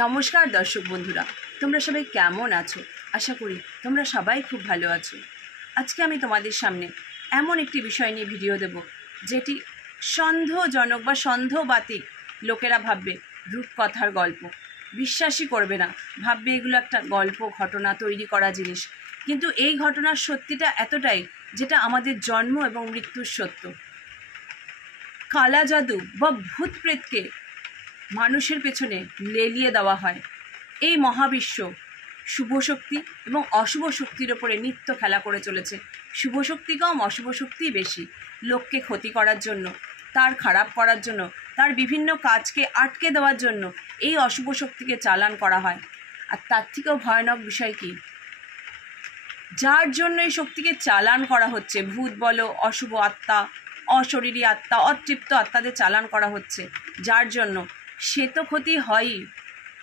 নমস্কার দর্শক বন্ধুরা, তোমরা সবাই কেমন আছো? আশা করি তোমরা সবাই খুব ভালো আছো। আজকে আমি তোমাদের সামনে এমন একটি বিষয় নিয়ে ভিডিও দেব যেটি সন্দেহজনক বা সন্দেহবাতিক। লোকেরা ভাববে রূপকথার গল্প, বিশ্বাসই করবে না, ভাববে এগুলো একটা গল্প ঘটনা তৈরি করা জিনিস। কিন্তু এই ঘটনার সত্যিটা এতটাই, যেটা আমাদের জন্ম এবং মৃত্যুর সত্য। কালা জাদু বা ভূত প্রেতকে মানুষের পেছনে লেলিয়ে দেওয়া হয়। এই মহাবিশ্ব শুভ শক্তি এবং অশুভ শক্তির ওপরে নিত্য খেলা করে চলেছে। শুভ শক্তি কম, অশুভ শক্তি বেশি। লোককে ক্ষতি করার জন্য, তার খারাপ করার জন্য, তার বিভিন্ন কাজকে আটকে দেওয়ার জন্য এই অশুভ শক্তিকে চালান করা হয়। আর তার থেকেও ভয়ানক বিষয় কি, যার জন্য এই শক্তিকে চালান করা হচ্ছে, ভূত বলো, অশুভ আত্মা, অশরীরী আত্মা, অতৃপ্ত আত্মাদের চালান করা হচ্ছে, যার জন্য সে তো ক্ষতি হয়ই,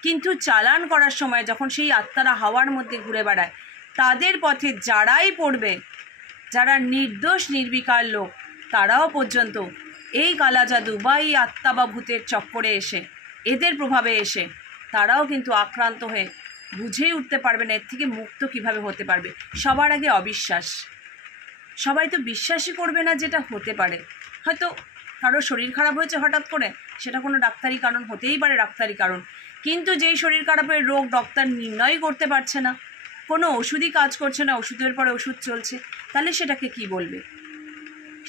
কিন্তু চালান করার সময় যখন সেই আত্মারা হাওয়ার মধ্যে ঘুরে বেড়ায়, তাদের পথে যারাই পড়বে, যারা নির্দোষ নির্বিকার লোক, তারাও পর্যন্ত এই কালা জাদু বা এই আত্মা বা ভূতের চক্করে এসে, এদের প্রভাবে এসে তারাও কিন্তু আক্রান্ত হয়ে বুঝেই উঠতে পারবে না এর থেকে মুক্ত কিভাবে হতে পারবে। সবার আগে অবিশ্বাস। সবাই তো বিশ্বাসই করবে না যেটা হতে পারে। হয়তো কারো শরীর খারাপ হয়েছে হঠাৎ করে, সেটা কোনো ডাক্তারি কারণ হতেই পারে, ডাক্তারি কারণ। কিন্তু যেই শরীর খারাপের রোগ ডক্টর নির্ণয় করতে পারছে না, কোনো ওষুধই কাজ করছে না, ওষুধের পরে ওষুধ চলছে, তাহলে সেটাকে কি বলবে?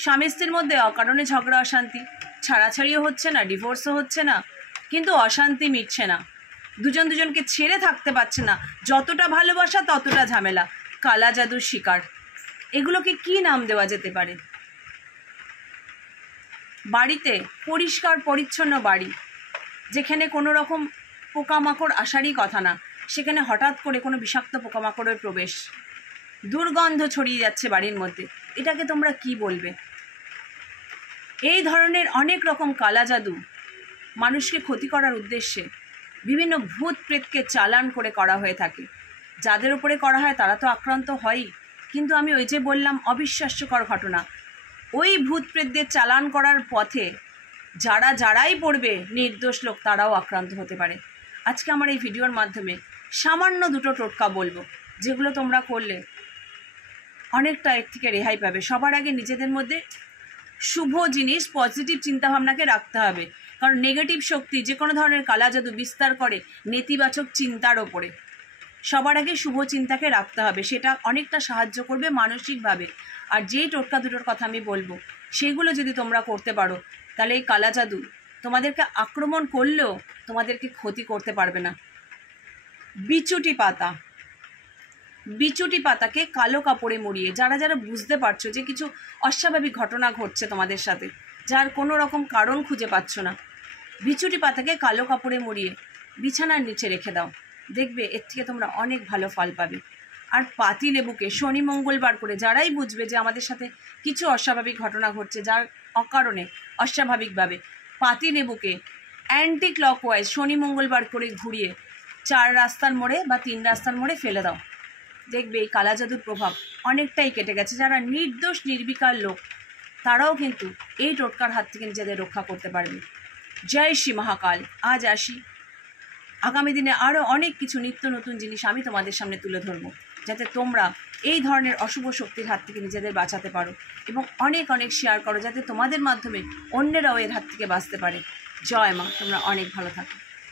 স্বামী স্ত্রীর মধ্যে অকারণে ঝগড়া অশান্তি, ছাড়াছাড়িও হচ্ছে না, ডিভোর্সও হচ্ছে না, কিন্তু অশান্তি মিটছে না, দুজন দুজনকে ছেড়ে থাকতে পারছে না, যতটা ভালোবাসা ততটা ঝামেলা। কালা জাদুর শিকার। এগুলোকে কি নাম দেওয়া যেতে পারে? বাড়িতে পরিষ্কার পরিচ্ছন্ন বাড়ি, যেখানে কোনো রকম পোকামাকড় আসারই কথা না, সেখানে হঠাৎ করে কোনো বিষাক্ত পোকামাকড়ের প্রবেশ, দুর্গন্ধ ছড়িয়ে যাচ্ছে বাড়ির মধ্যে, এটাকে তোমরা কি বলবে? এই ধরনের অনেক রকম কালা জাদু মানুষকে ক্ষতি করার উদ্দেশ্যে বিভিন্ন ভূত প্রেতকে চালান করে করা হয়ে থাকে। যাদের উপরে করা হয় তারা তো আক্রান্ত হয়ই, কিন্তু আমি ওই যে বললাম অবিশ্বাস্যকর ঘটনা, ওই ভূত প্রেতদের চালান করার পথে যারাই পড়বে, নির্দোষ লোক, তারাও আক্রান্ত হতে পারে। আজকে আমার এই ভিডিওর মাধ্যমে সামান্য দুটো টোটকা বলবো, যেগুলো তোমরা করলে অনেকটা এর থেকে রেহাই পাবে। সবার আগে নিজেদের মধ্যে শুভ জিনিস, পজিটিভ চিন্তাভাবনাকে রাখতে হবে, কারণ নেগেটিভ শক্তি যে কোনো ধরনের কালা জাদু বিস্তার করে নেতিবাচক চিন্তার ওপরে। সবার আগে শুভ চিন্তাকে রাখতে হবে, সেটা অনেকটা সাহায্য করবে মানসিকভাবে। আর যেই টোটকা দুটোর কথা আমি বলবো, সেগুলো যদি তোমরা করতে পারো, তাহলে এই কালা জাদু তোমাদেরকে আক্রমণ করলেও তোমাদেরকে ক্ষতি করতে পারবে না। বিচুটি পাতা, বিচুটি পাতাকে কালো কাপড়ে মুড়িয়ে, যারা বুঝতে পারছো যে কিছু অস্বাভাবিক ঘটনা ঘটছে তোমাদের সাথে, যার কোনো রকম কারণ খুঁজে পাচ্ছ না, বিচুটি পাতাকে কালো কাপড়ে মুড়িয়ে বিছানার নিচে রেখে দাও, দেখবে এর থেকে তোমরা অনেক ভালো ফল পাবে। আর পাতি লেবুকে শনি মঙ্গলবার করে, যারাই বুঝবে যে আমাদের সাথে কিছু অস্বাভাবিক ঘটনা ঘটছে, যার অকারণে অস্বাভাবিকভাবে, পাতি লেবুকে অ্যান্টি ক্লকওয়াইজ শনি মঙ্গলবার করে ঘুরিয়ে 4 রাস্তার মোড়ে বা 3 রাস্তার মোড়ে ফেলে দাও, দেখবে এই কালা জাদুর প্রভাব অনেকটাই কেটে গেছে। যারা নির্দোষ নির্বিকার লোক, তারাও কিন্তু এই টোটকার হাত থেকে নিজেদের রক্ষা করতে পারবে। জয় শ্রী মহাকাল। আজ আসি, আগামী দিনে আরও অনেক কিছু নিত্য নতুন জিনিস আমি তোমাদের সামনে তুলে ধরবো, যাতে তোমরা এই ধরনের অশুভ শক্তির হাত থেকে নিজেদের বাঁচাতে পারো, এবং অনেক অনেক শেয়ার করো, যাতে তোমাদের মাধ্যমে অন্যেরাও এর হাত থেকে বাঁচতে পারে। জয় মা, তোমরা অনেক ভালো থাকো।